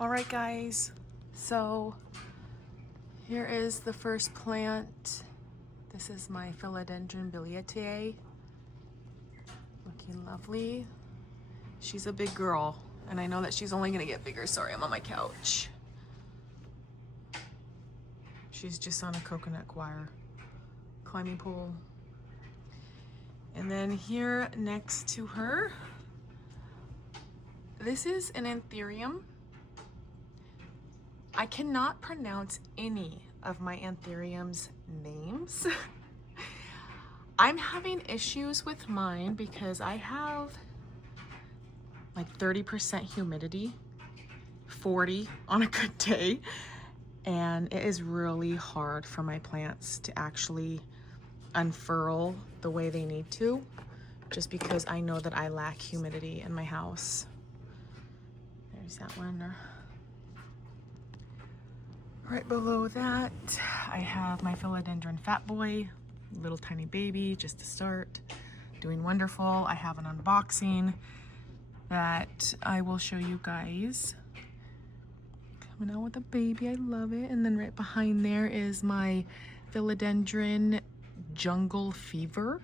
All right, guys, so here is the first plant. This is my philodendron biliaceae. Looking lovely. She's a big girl, and I know that she's only gonna get bigger. Sorry, I'm on my couch. She's just on a coconut wire climbing pole. And then here next to her, this is an anthurium. I cannot pronounce any of my anthurium's names. I'm having issues with mine because I have like 30% humidity, 40 on a good day, and it is really hard for my plants to actually unfurl the way they need to, just because I know that I lack humidity in my house. There's that one. Right below that, I have my philodendron fat boy, little tiny baby, just to start, doing wonderful. I have an unboxing that I will show you guys. Coming out with a baby, I love it. And then right behind there is my philodendron jungle fever.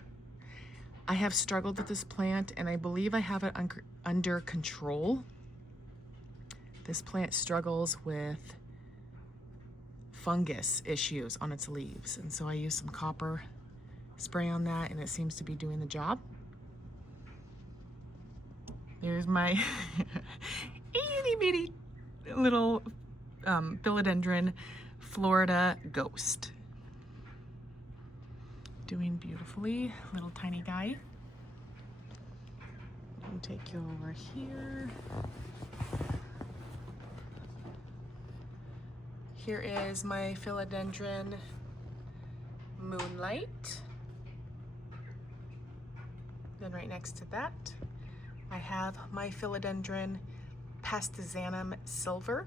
I have struggled with this plant, and I believe I have it under control. This plant struggles with fungus issues on its leaves, and so I use some copper spray on that, and it seems to be doing the job. There's my itty bitty little philodendron Florida ghost, doing beautifully. Little tiny guy. I'll take you over here. Here is my philodendron moonlight. Then right next to that, I have my philodendron pastizanum silver.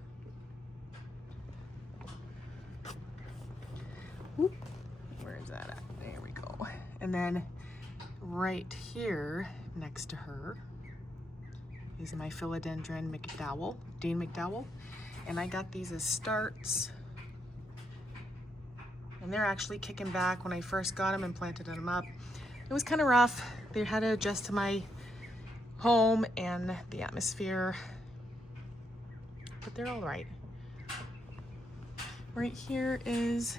Whoop. Where is that at? There we go. And then right here next to her is my philodendron McDowell, Dean McDowell. And I got these as starts, and they're actually kicking back. When I first got them and planted them up, it was kind of rough. They had to adjust to my home and the atmosphere, but they're all right. Right here is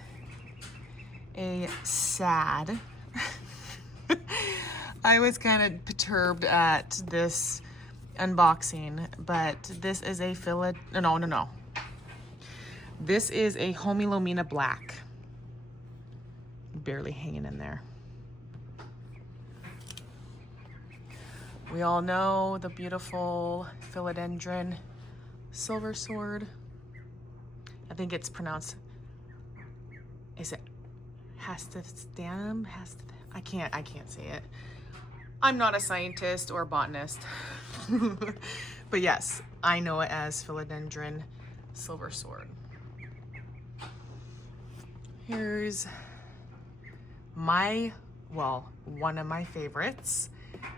a sad. I was kind of perturbed at this unboxing, but this is a no. This is a Homilomena Black. Barely hanging in there. We all know the beautiful philodendron silver sword. I think it's pronounced, is it hastastanum? I can't say it. I'm not a scientist or botanist. But yes, I know it as philodendron silver sword. Here's one of my favorites.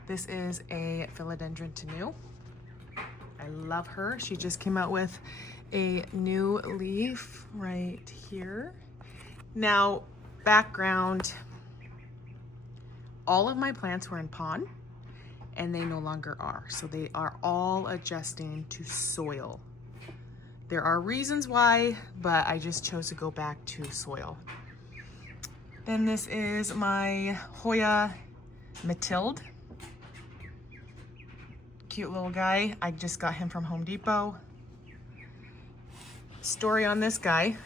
This is a philodendron tenue. I love her. She just came out with a new leaf right here. Now, background, all of my plants were in pond, and they no longer are. So they are all adjusting to soil. There are reasons why, but I just chose to go back to soil. Then this is my Hoya Matilde. Cute little guy. I just got him from Home Depot. Story on this guy.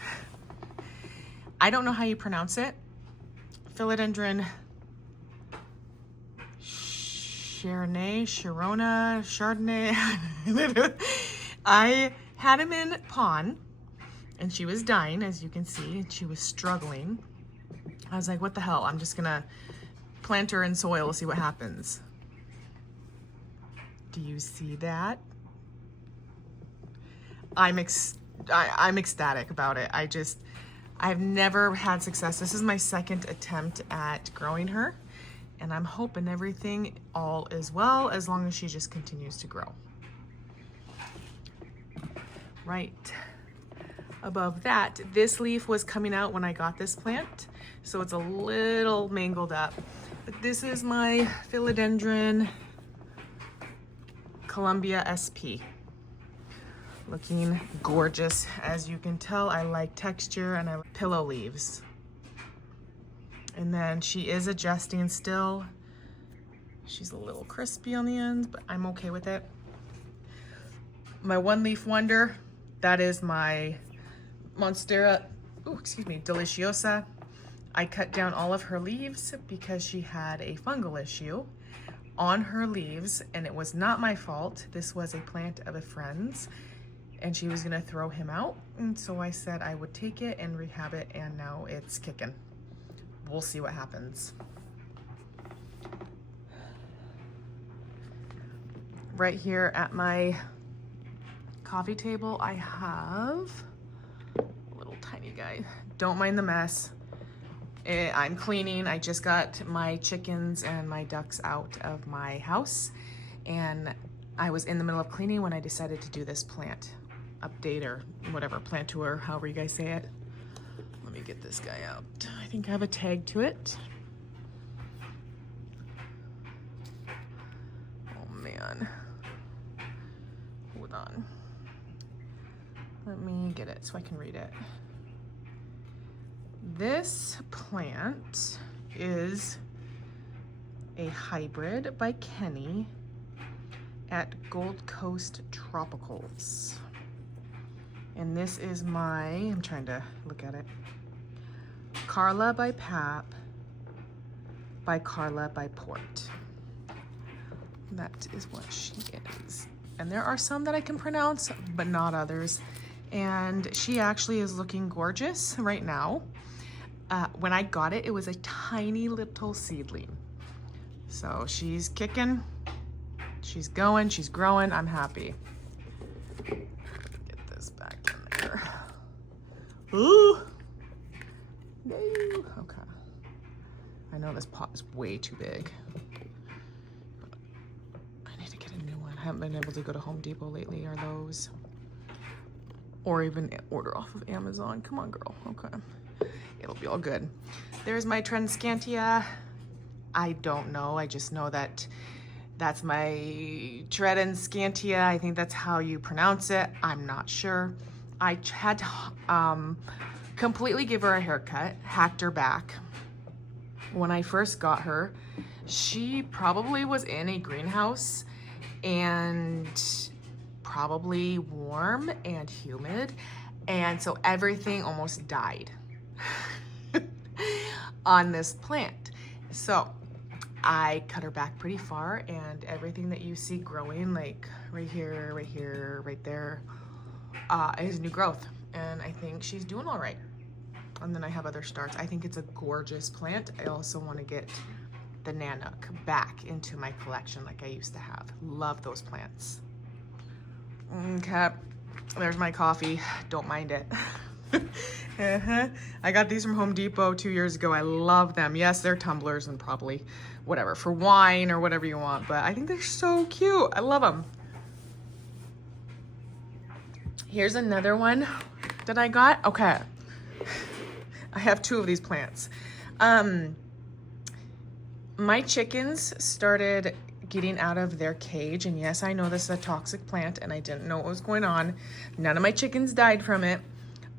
I don't know how you pronounce it. Philodendron Chardonnay. I had him in pond, and she was dying, as you can see, and she was struggling. I was like, what the hell? I'm just gonna plant her in soil, see what happens. Do you see that? I'm ecstatic about it. I've never had success. This is my second attempt at growing her, and I'm hoping everything all is well as long as she just continues to grow. right above that. This leaf was coming out when I got this plant, so it's a little mangled up. But this is my philodendron Columbia SP. Looking gorgeous. As you can tell, I like texture and I like pillow leaves. And then she is adjusting still. She's a little crispy on the ends, but I'm okay with it. My one leaf wonder, that is my Monstera, Deliciosa. I cut down all of her leaves because she had a fungal issue on her leaves, and it was not my fault. This was a plant of a friend's, and she was gonna throw him out. And so I said I would take it and rehab it, and now it's kicking. We'll see what happens. Right here at my coffee table, I have a little tiny guy. Don't mind the mess. I'm cleaning. I just got my chickens and my ducks out of my house, and I was in the middle of cleaning when I decided to do this plant update, or whatever, plant tour, however you guys say it. Let me get this guy out. I think I have a tag to it. Oh man. Hold on. Let me get it so I can read it. This plant is a hybrid by Kenny at Gold Coast Tropicals. And this is my, I'm trying to look at it, Carla by Pap by Carla by Port. That is what she is. And there are some that I can pronounce, but not others. And she actually is looking gorgeous right now. When I got it, it was a tiny little seedling. So she's kicking, she's going, she's growing. I'm happy. Get this back in there. Ooh. No. Okay. I know this pot is way too big. I need to get a new one. I haven't been able to go to Home Depot lately, or Lowe's, or even order off of Amazon. Come on, girl. Okay. It'll be all good. There's my Transcantia. I don't know. I just know that that's my Transcantia. I think that's how you pronounce it. I'm not sure. I had to completely give her a haircut, hacked her back. When I first got her, she probably was in a greenhouse and probably warm and humid. And so everything almost died on this plant. So I cut her back pretty far, and everything that you see growing, like right here, right there, is new growth. And I think she's doing all right. And then I have other starts. I think it's a gorgeous plant. I also want to get the Nanook back into my collection like I used to have. Love those plants. Okay, there's my coffee. Don't mind it. I got these from Home Depot 2 years ago. I love them. Yes, they're tumblers and probably whatever for wine or whatever you want, but I think they're so cute. I love them. Here's another one that I got. Okay. I have two of these plants. My chickens started getting out of their cage, and yes, I know this is a toxic plant and I didn't know what was going on. None of my chickens died from it,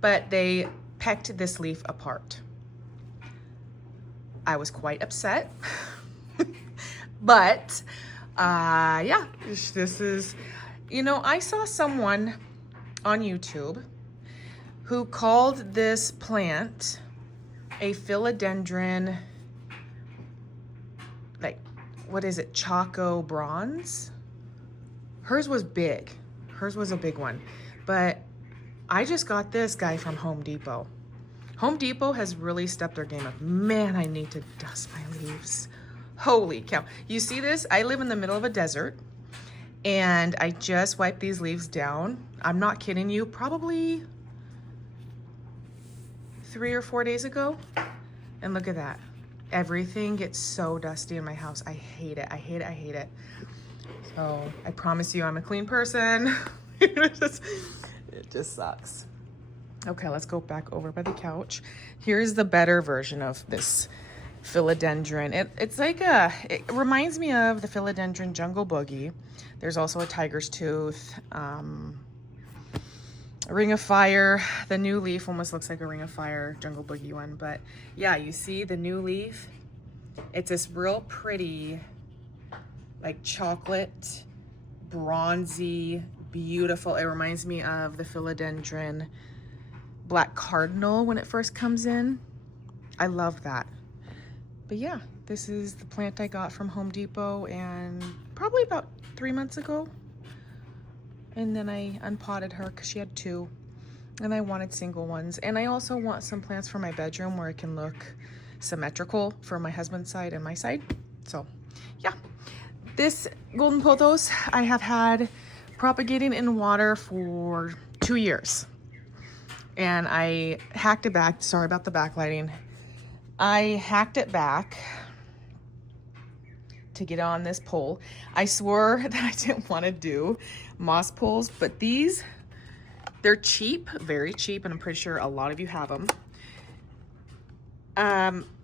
but they pecked this leaf apart. I was quite upset. But yeah, this is, you know, I saw someone on YouTube who called this plant a philodendron, like, what is it, Choco Bronze? Hers was big. Hers was a big one. But I just got this guy from Home Depot. Home Depot has really stepped their game up. Man, I need to dust my leaves. Holy cow. You see this? I live in the middle of a desert, and I just wiped these leaves down. I'm not kidding you. Probably 3 or 4 days ago. And look at that. Everything gets so dusty in my house. I hate it. I hate it. I hate it. So I promise you I'm a clean person. It just sucks. Okay, let's go back over by the couch. Here's the better version of this philodendron. It's like it reminds me of the philodendron jungle boogie. There's also a tiger's tooth, a ring of fire. The new leaf almost looks like a ring of fire jungle boogie one, but yeah, you see the new leaf? It's this real pretty, like chocolate, bronzy, beautiful. It reminds me of the philodendron black cardinal when it first comes in. I love that. But yeah, this is the plant I got from Home Depot and probably about 3 months ago. And then I unpotted her because she had 2 and I wanted single ones. And I also want some plants for my bedroom where it can look symmetrical for my husband's side and my side. So yeah, this golden pothos I have had propagating in water for 2 years. And I hacked it back. Sorry about the backlighting. I hacked it back to get on this pole. I swore that I didn't want to do moss poles, but these, they're cheap, very cheap, and I'm pretty sure a lot of you have them.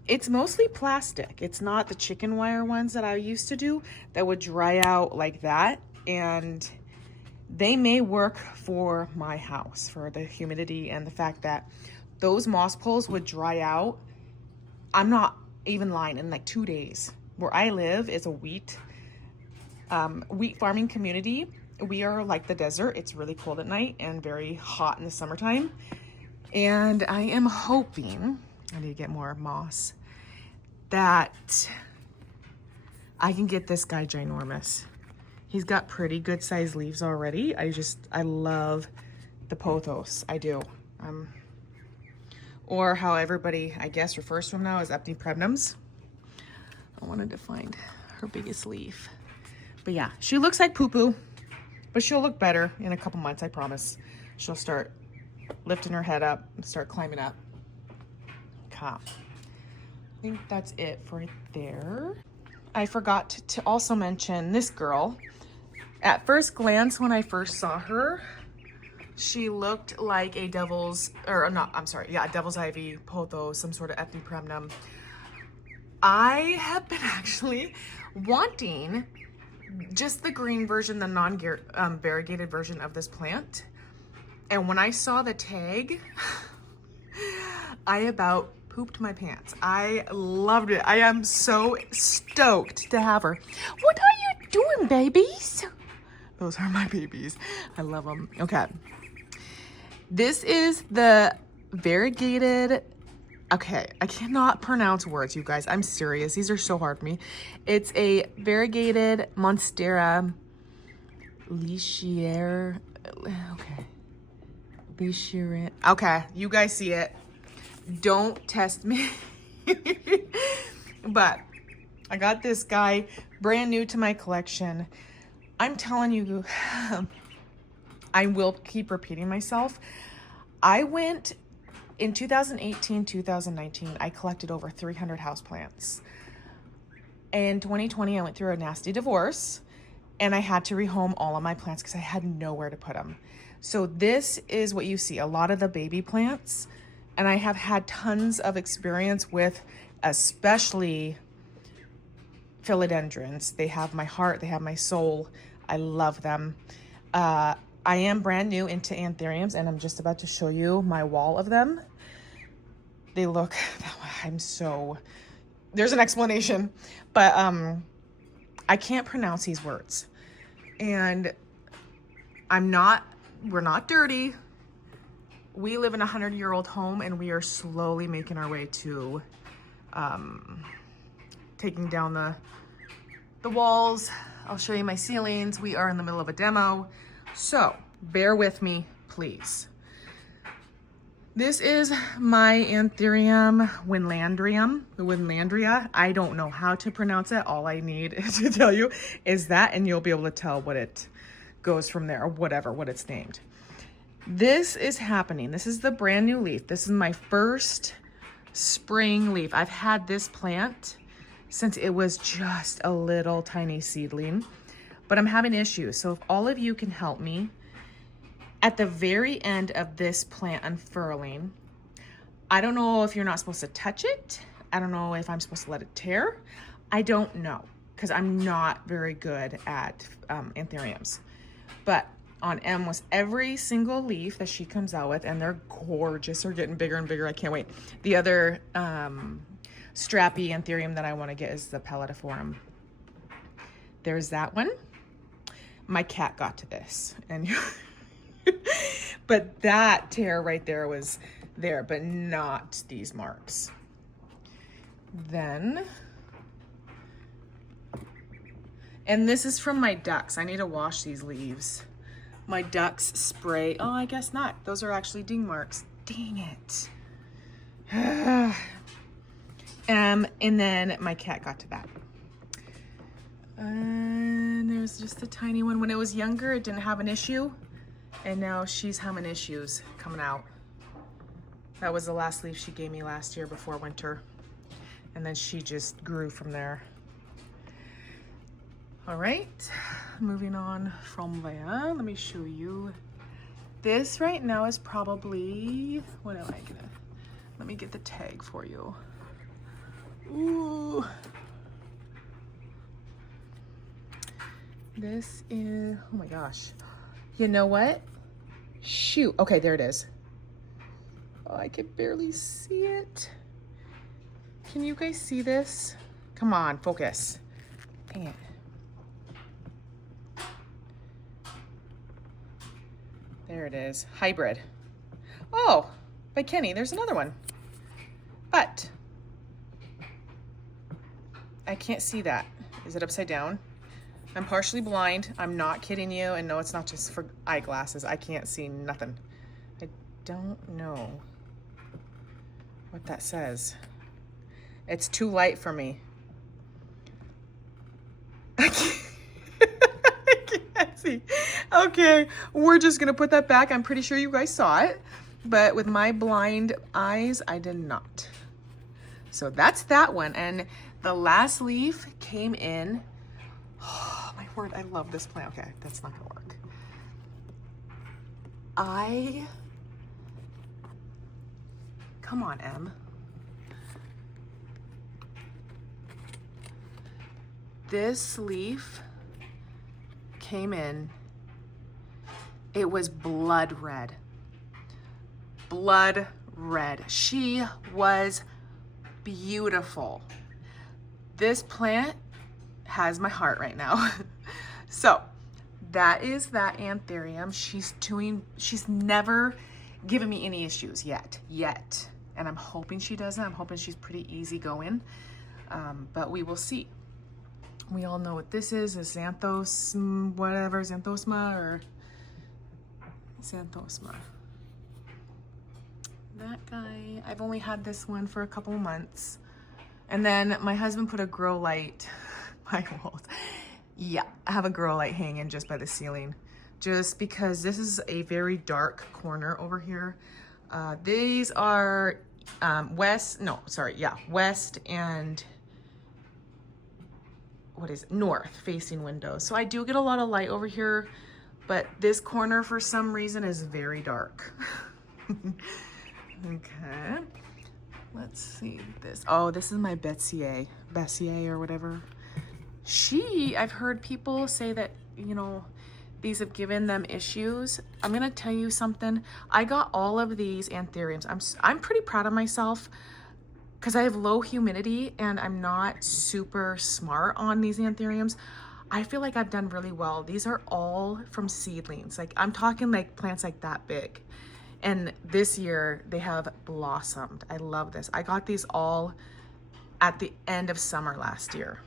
It's mostly plastic. It's not the chicken wire ones that I used to do that would dry out like that. And they may work for my house for the humidity and the fact that those moss poles would dry out. I'm not even lying, in like 2 days. Where I live is a wheat farming community. We are like the desert. It's really cold at night and very hot in the summertime. And I am hoping, I need to get more moss, that I can get this guy ginormous. He's got pretty good sized leaves already. I love the pothos. I do. Or how everybody, I guess, refers to them now as epiprenums. I wanted to find her biggest leaf. But yeah, she looks like poo-poo, but she'll look better in a couple months, I promise. She'll start lifting her head up and start climbing up. Okay. I think that's it for there. I forgot to also mention this girl. At first glance, when I first saw her, she looked like a devil's ivy, pothos, some sort of epiprenum. I have been actually wanting just the green version, the non-variegated version of this plant. And when I saw the tag, I about pooped my pants. I loved it. I am so stoked to have her. What are you doing, babies? Those are my babies. I love them. Okay. This is the variegated, okay, I cannot pronounce words, you guys. I'm serious. These are so hard for me. It's a variegated Monstera leischier. Okay. Leischier. Okay, you guys see it. Don't test me. But I got this guy brand new to my collection. I'm telling you, I will keep repeating myself. I went in 2018, 2019, I collected over 300 houseplants. In 2020, I went through a nasty divorce and I had to rehome all of my plants because I had nowhere to put them. So this is what you see, a lot of the baby plants. And I have had tons of experience with especially philodendrons. They have my heart, they have my soul. I love them. I am brand new into anthuriums and I'm just about to show you my wall of them. They look, there's an explanation, but I can't pronounce these words. And we're not dirty. We live in a 100-year-old home and we are slowly making our way to taking down the walls. I'll show you my ceilings. We are in the middle of a demo. So bear with me, please. This is my Anthurium Winlandria. I don't know how to pronounce it. All I need to tell you is that, and you'll be able to tell what it goes from there, or what it's named. This is happening. This is the brand new leaf. This is my first spring leaf. I've had this plant since it was just a little tiny seedling, but I'm having issues. So if all of you can help me, At the very end of this plant unfurling, I don't know if you're not supposed to touch it. I don't know if I'm supposed to let it tear. I don't know, because I'm not very good at anthuriums. But on almost every single leaf that she comes out with, and they're gorgeous, they're getting bigger and bigger, I can't wait. The other strappy anthurium that I want to get is the palletiforum. There's that one. My cat got to this, and but that tear right there was there, but not these marks. Then, and this is from my ducks. I need to wash these leaves. My ducks spray. Oh, I guess not. Those are actually ding marks. Dang it. And then my cat got to that. And there's just a tiny one. When it was younger, it didn't have an issue. And now she's having issues coming out. That was the last leaf she gave me last year before winter. And then she just grew from there. All right, moving on from there, let me show you. This right now is probably, what am I gonna, let me get the tag for you. Ooh. This is, oh my gosh. You know what? Shoot, okay, there it is. Oh, I can barely see it. Can you guys see this? Come on, focus. Dang it. There it is, hybrid. Oh, by Kenny, there's another one. But I can't see that. Is it upside down? I'm partially blind. I'm not kidding you. And no, it's not just for eyeglasses. I can't see nothing. I don't know what that says. It's too light for me. I can't see. Okay, we're just gonna put that back. I'm pretty sure you guys saw it, but with my blind eyes, I did not. So that's that one. And the last leaf came in. Oh, my word, I love this plant. Okay, that's not gonna work. Come on, Em. This leaf came in, it was blood red. Blood red. She was beautiful. This plant has my heart right now. So that is that anthurium. She's never given me any issues yet. And I'm hoping she doesn't. I'm hoping she's pretty easygoing, but we will see. We all know what this is, a xanthosma or xanthosma. That guy, I've only had this one for a couple months. And then my husband put a grow light, my walls. Yeah, I have a grow light hanging just by the ceiling, just because this is a very dark corner over here. These are west and north facing windows. So I do get a lot of light over here, but this corner for some reason is very dark. Okay, let's see this. Oh, this is my Bessie or whatever. I've heard people say that, you know, these have given them issues. I'm gonna tell you something. I got all of these anthuriums. I'm pretty proud of myself because I have low humidity and I'm not super smart on these anthuriums. I feel like I've done really well. These are all from seedlings. Like, I'm talking like plants like that big. And this year they have blossomed. I love this. I got these all at the end of summer last year.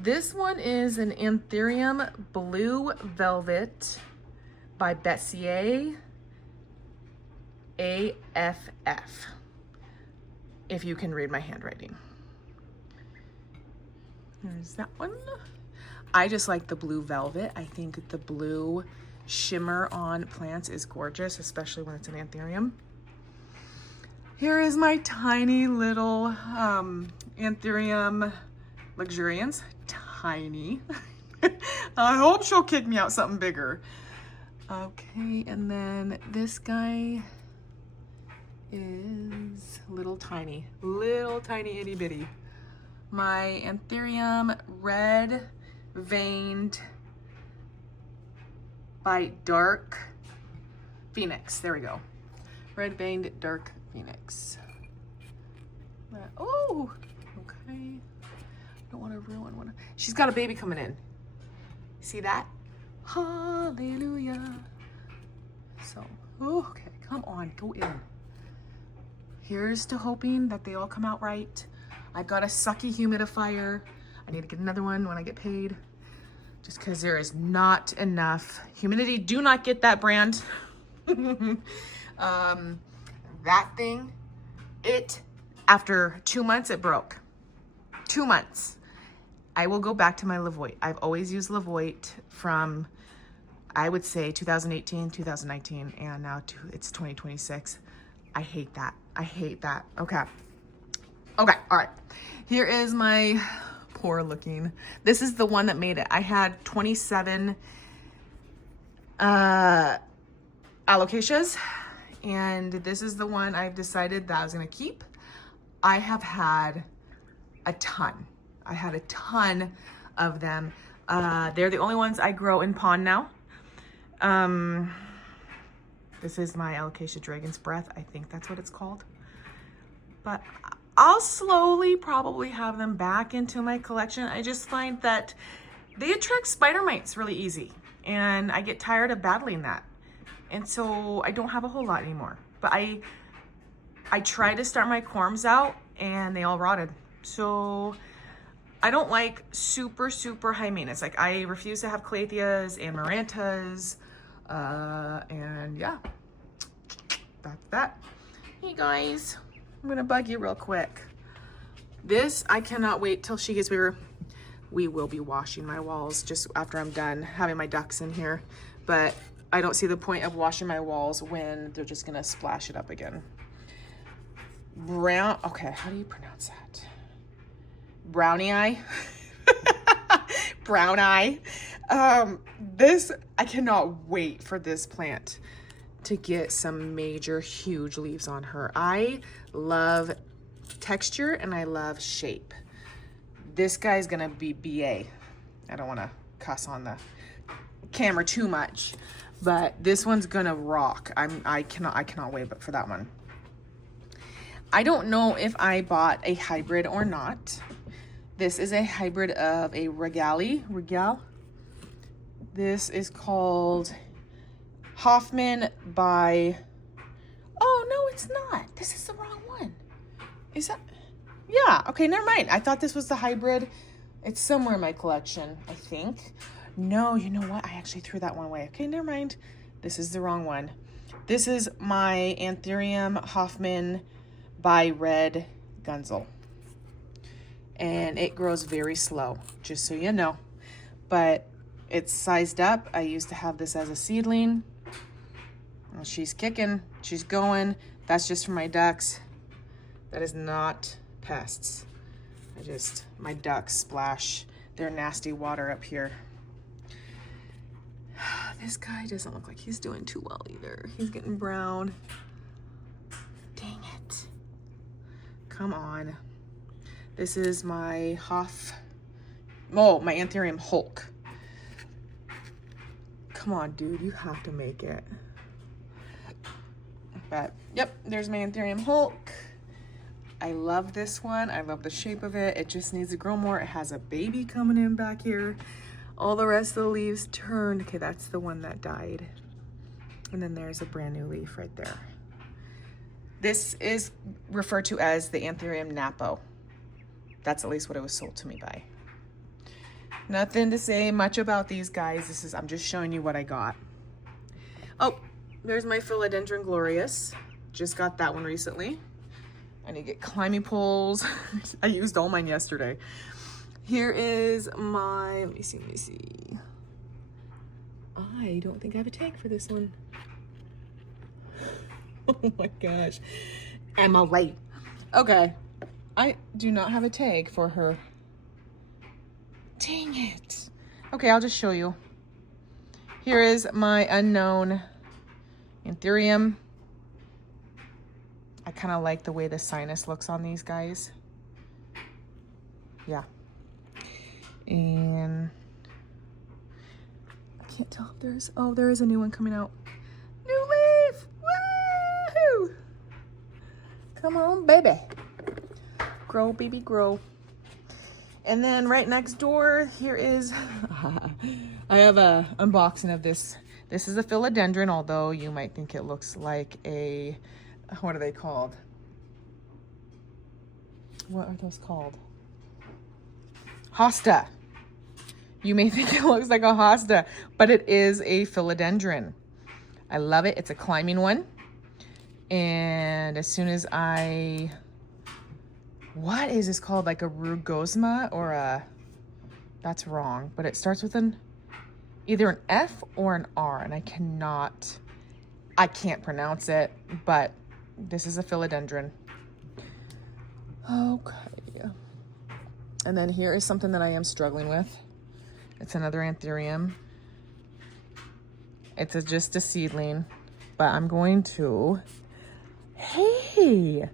This one is an anthurium blue velvet by Bessie AFF. If you can read my handwriting. There's that one. I just like the blue velvet. I think the blue shimmer on plants is gorgeous, especially when it's an anthurium. Here is my tiny little anthurium luxurians. Tiny. I hope she'll kick me out something bigger. Okay, and then this guy is little tiny itty bitty. My Anthurium red veined by dark Phoenix. There we go. Red veined dark Phoenix. Oh, okay. Don't want to ruin one. She's got a baby coming in. See that? Hallelujah. So, okay, come on, go in. Here's to hoping that they all come out right. I've got a sucky humidifier. I need to get another one when I get paid, just because there is not enough humidity. Do not get that brand. That thing, after 2 months, it broke. 2 months. I will go back to my Levoit. I've always used Levoit from, I would say 2018, 2019, and now it's 2026. I hate that. I hate that. Okay. Okay, all right. Here is my poor looking. This is the one that made it. I had 27 alocasias, and this is the one I've decided that I was gonna keep. I have had a ton. I had a ton of them. They're the only ones I grow in pond now. This is my Alocasia Dragon's Breath. I think that's what it's called. But I'll slowly probably have them back into my collection. I just find that they attract spider mites really easy, and I get tired of battling that. And so I don't have a whole lot anymore. But I tried to start my corms out and they all rotted. So I don't like super, super high maintenance. Like, I refuse to have calatheas and marantas. And yeah, that's that. Hey guys, I'm gonna bug you real quick. This, I cannot wait till she gets bigger. We will be washing my walls just after I'm done having my ducks in here. But I don't see the point of washing my walls when they're just gonna splash it up again. Brown, okay, how do you pronounce that? Brownie eye. Brown eye. This, I cannot wait for this plant to get some major huge leaves on her. I love texture and I love shape. This guy's gonna be BA. I don't want to cuss on the camera too much, but this one's gonna rock. I cannot wait for that one. I don't know if I bought a hybrid or not. This is a hybrid of a Regale. This is called Hoffman by, oh no, it's not. This is the wrong one. Is that, yeah, okay, never mind. I thought this was the hybrid. It's somewhere in my collection, I think. No, you know what? I actually threw that one away. Okay, never mind. This is the wrong one. This is my Anthurium Hoffman by Red Gunzel. And it grows very slow, just so you know. But it's sized up. I used to have this as a seedling. Well, she's kicking, she's going. That's just for my ducks. That is not pests. My ducks splash their nasty water up here. This guy doesn't look like he's doing too well either. He's getting brown. Dang it. Come on. This is my my Anthurium Hulk. Come on, dude, you have to make it. But, yep, there's my Anthurium Hulk. I love this one. I love the shape of it. It just needs to grow more. It has a baby coming in back here. All the rest of the leaves turned. Okay, that's the one that died. And then there's a brand new leaf right there. This is referred to as the Anthurium Napo. That's at least what it was sold to me by. Nothing to say much about these guys. I'm just showing you what I got. Oh, there's my Philodendron Glorious. Just got that one recently. I need to get climbing poles. I used all mine yesterday. Here is my, let me see. I don't think I have a tag for this one. Oh my gosh. Emily. Okay. I do not have a tag for her. Dang it. Okay, I'll just show you. Here is my unknown anthurium. I kind of like the way the sinus looks on these guys. Yeah. And I can't tell if there's, oh, there is a new one coming out. New leaf! Woohoo! Come on, baby. Grow, baby, grow. And then right next door, here is, I have a unboxing of this. This is a philodendron, although you might think it looks like a, what are they called? What are those called? Hosta. You may think it looks like a hosta, but it is a philodendron. I love it. It's a climbing one. And as soon as what is this called? Like a rugosma or a, that's wrong, but it starts with either an F or an R, and I can't pronounce it, but this is a philodendron. Okay. And then here is something that I am struggling with. It's another anthurium. It's just a seedling, but I'm going to, hey,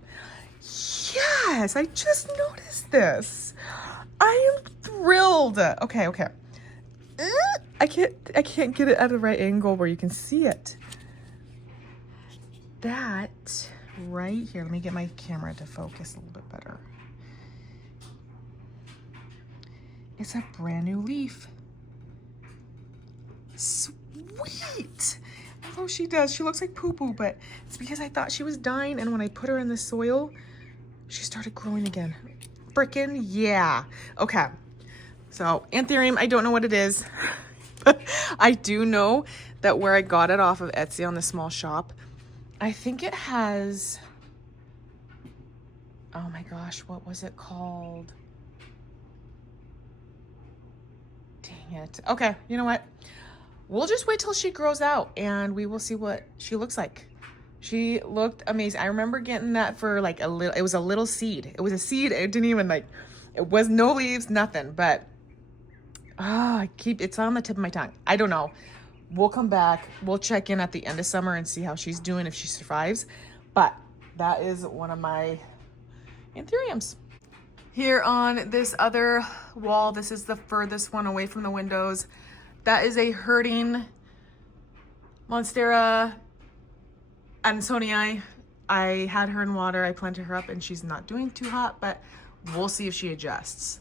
yes, I just noticed this. I am thrilled. Okay. I can't get it at the right angle where you can see it. That right here, let me get my camera to focus a little bit better. It's a brand new leaf. Sweet. Oh, she does. She looks like poo-poo, but it's because I thought she was dying, and when I put her in the soil, she started growing again. Frickin' yeah. Okay. So, anthurium, I don't know what it is. But I do know that where I got it off of Etsy on the small shop, I think it has, oh my gosh, what was it called? Dang it. Okay, you know what? We'll just wait till she grows out and we will see what she looks like. She looked amazing. I remember getting that for like a little, it was a little seed. It was a seed. It didn't even like, it was no leaves, nothing, but it's on the tip of my tongue. I don't know. We'll come back. We'll check in at the end of summer and see how she's doing, if she survives. But that is one of my anthuriums. Here on this other wall, this is the furthest one away from the windows. That is a hurting Monstera Ansonii. I had her in water. I planted her up and she's not doing too hot, but we'll see if she adjusts.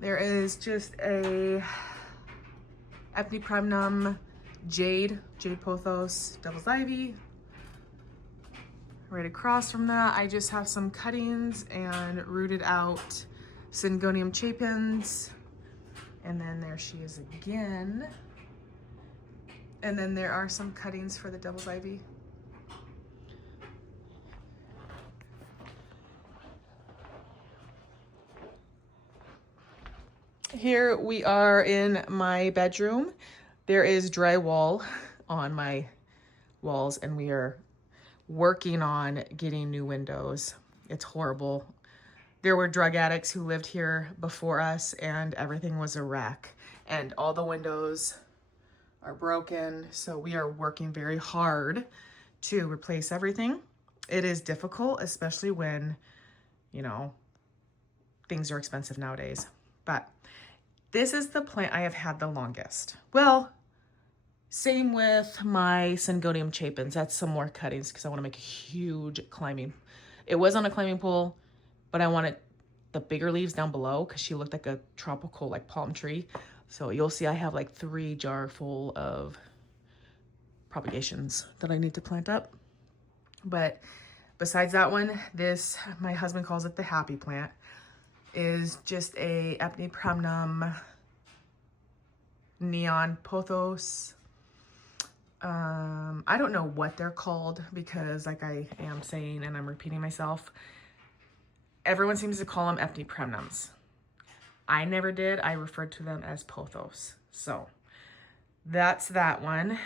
There is just a Epiprimnum jade pothos, devil's ivy. Right across from that, I just have some cuttings and rooted out Syngonium chapins. And then there she is again. And then there are some cuttings for the devil's ivy. Here we are in my bedroom. There is drywall on my walls and we are working on getting new windows. It's horrible. There were drug addicts who lived here before us and everything was a wreck. And all the windows are broken. So we are working very hard to replace everything. It is difficult, especially when, you know, things are expensive nowadays. But this is the plant I have had the longest. Well, same with my Syngonium chapins. That's some more cuttings because I want to make a huge climbing. It was on a climbing pole, but I wanted the bigger leaves down below because she looked like a tropical like palm tree. So you'll see I have like 3 jars full of propagations that I need to plant up. But besides that one, this, my husband calls it the happy plant, is just a Epiprimnum neon pothos. I don't know what they're called because like I am saying and I'm repeating myself, everyone seems to call them Epiprimnums. I never did. I referred to them as pothos. So that's that one.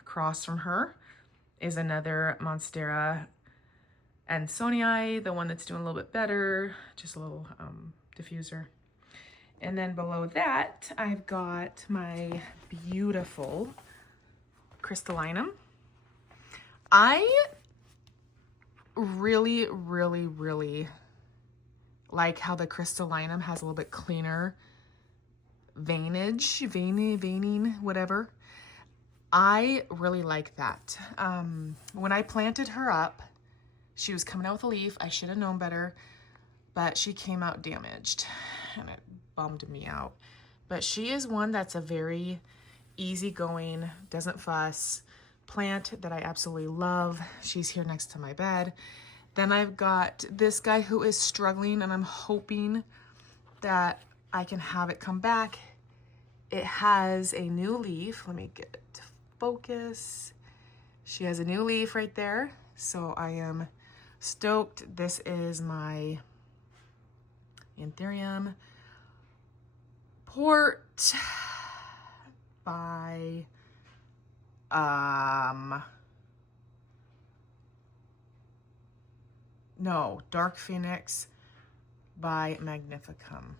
Across from her is another Monstera Ansonii, the one that's doing a little bit better, just a little diffuser. And then below that, I've got my beautiful crystallinum. I really, really, really like how the crystallinum has a little bit cleaner veining, whatever. I really like that. When I planted her up, she was coming out with a leaf. I should have known better, but she came out damaged and it bummed me out. But she is one that's a very easygoing, doesn't fuss plant that I absolutely love. She's here next to my bed. Then I've got this guy who is struggling, and I'm hoping that I can have it come back. It has a new leaf. Let me get it to focus. She has a new leaf right there. So I am stoked. This is my Anthurium Port by no, Dark Phoenix by Magnificum.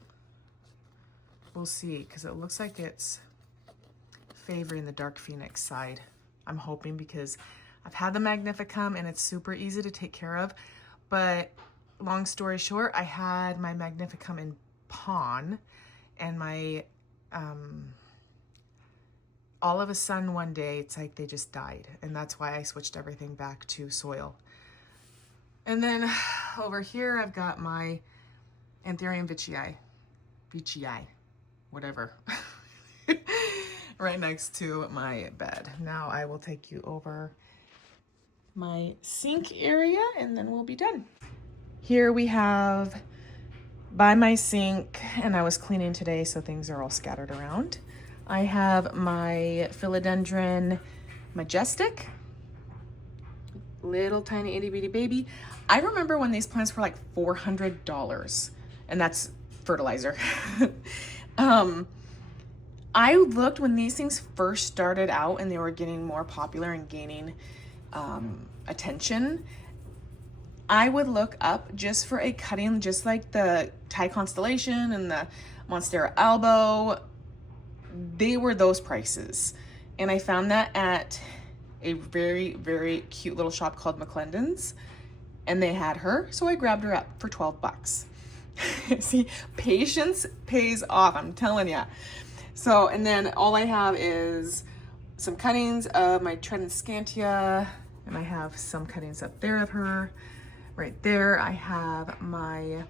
We'll see, because it looks like it's favoring the Dark Phoenix side. I'm hoping, because I've had the Magnificum and it's super easy to take care of. But long story short, I had my Magnificum in pawn, and my all of a sudden one day it's like they just died, and that's why I switched everything back to soil. And then over here I've got my Anthurium veitchii, whatever, right next to my bed. Now I will take you over my sink area and then we'll be done. Here we have by my sink, and I was cleaning today, so things are all scattered around. I have my philodendron majestic, little tiny itty bitty baby. I remember when these plants were like $400, and that's fertilizer. I looked when these things first started out and they were getting more popular and gaining attention. I would look up just for a cutting, just like the Thai Constellation and the Monstera Albo. They were those prices. And I found that at a very, very cute little shop called McClendon's, and they had her. So I grabbed her up for 12 bucks. See, patience pays off, I'm telling ya. So, and then all I have is some cuttings of my Trident, and I have some cuttings up there of her. Right there, I have my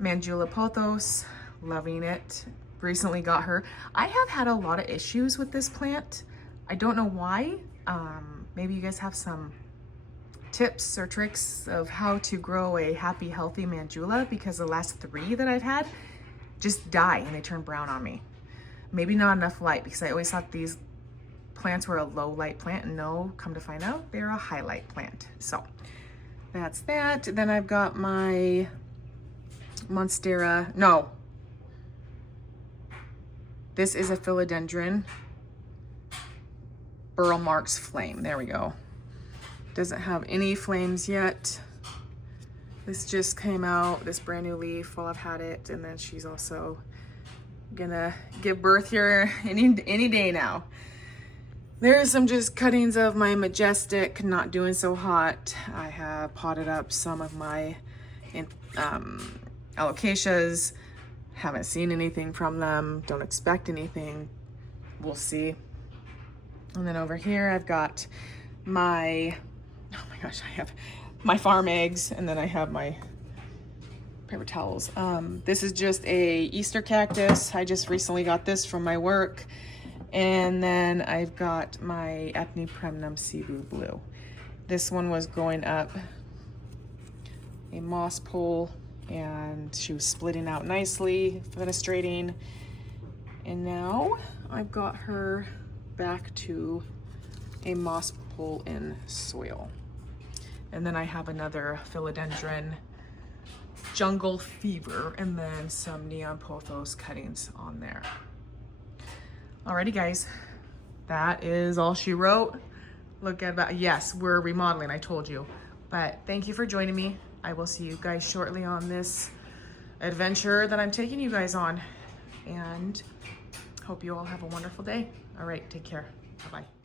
Mandula pothos, loving it. Recently got her. I have had a lot of issues with this plant. I don't know why. Maybe you guys have some tips or tricks of how to grow a happy, healthy Mandula, because the last 3 that I've had just die and they turn brown on me. Maybe not enough light, because I always thought these plants were a low light plant, and no, come to find out, they're a high light plant. So that's that. Then I've got my Monstera, no, this is a philodendron Burl Marks Flame. There we go. Doesn't have any flames yet. This just came out, this brand new leaf while I've had it, and then she's also gonna give birth here any day now. There's some just cuttings of my majestic, not doing so hot. I have potted up some of my alocasias. Haven't seen anything from them. Don't expect anything. We'll see. And then over here I've got my, oh my gosh, I have my farm eggs, and then I have my paper towels. This is just a Easter cactus. I just recently got this from my work. And then I've got my Epnepremnum Cebu Blue. This one was going up a moss pole, and she was splitting out nicely, fenestrating. And now I've got her back to a moss pole in soil. And then I have another philodendron Jungle Fever, and then some neon pothos cuttings on there. Alrighty guys, that is all she wrote. Look at that. Yes, we're remodeling, I told you. But thank you for joining me. I will see you guys shortly on this adventure that I'm taking you guys on. and hope you all have a wonderful day. All right, take care. Bye-bye.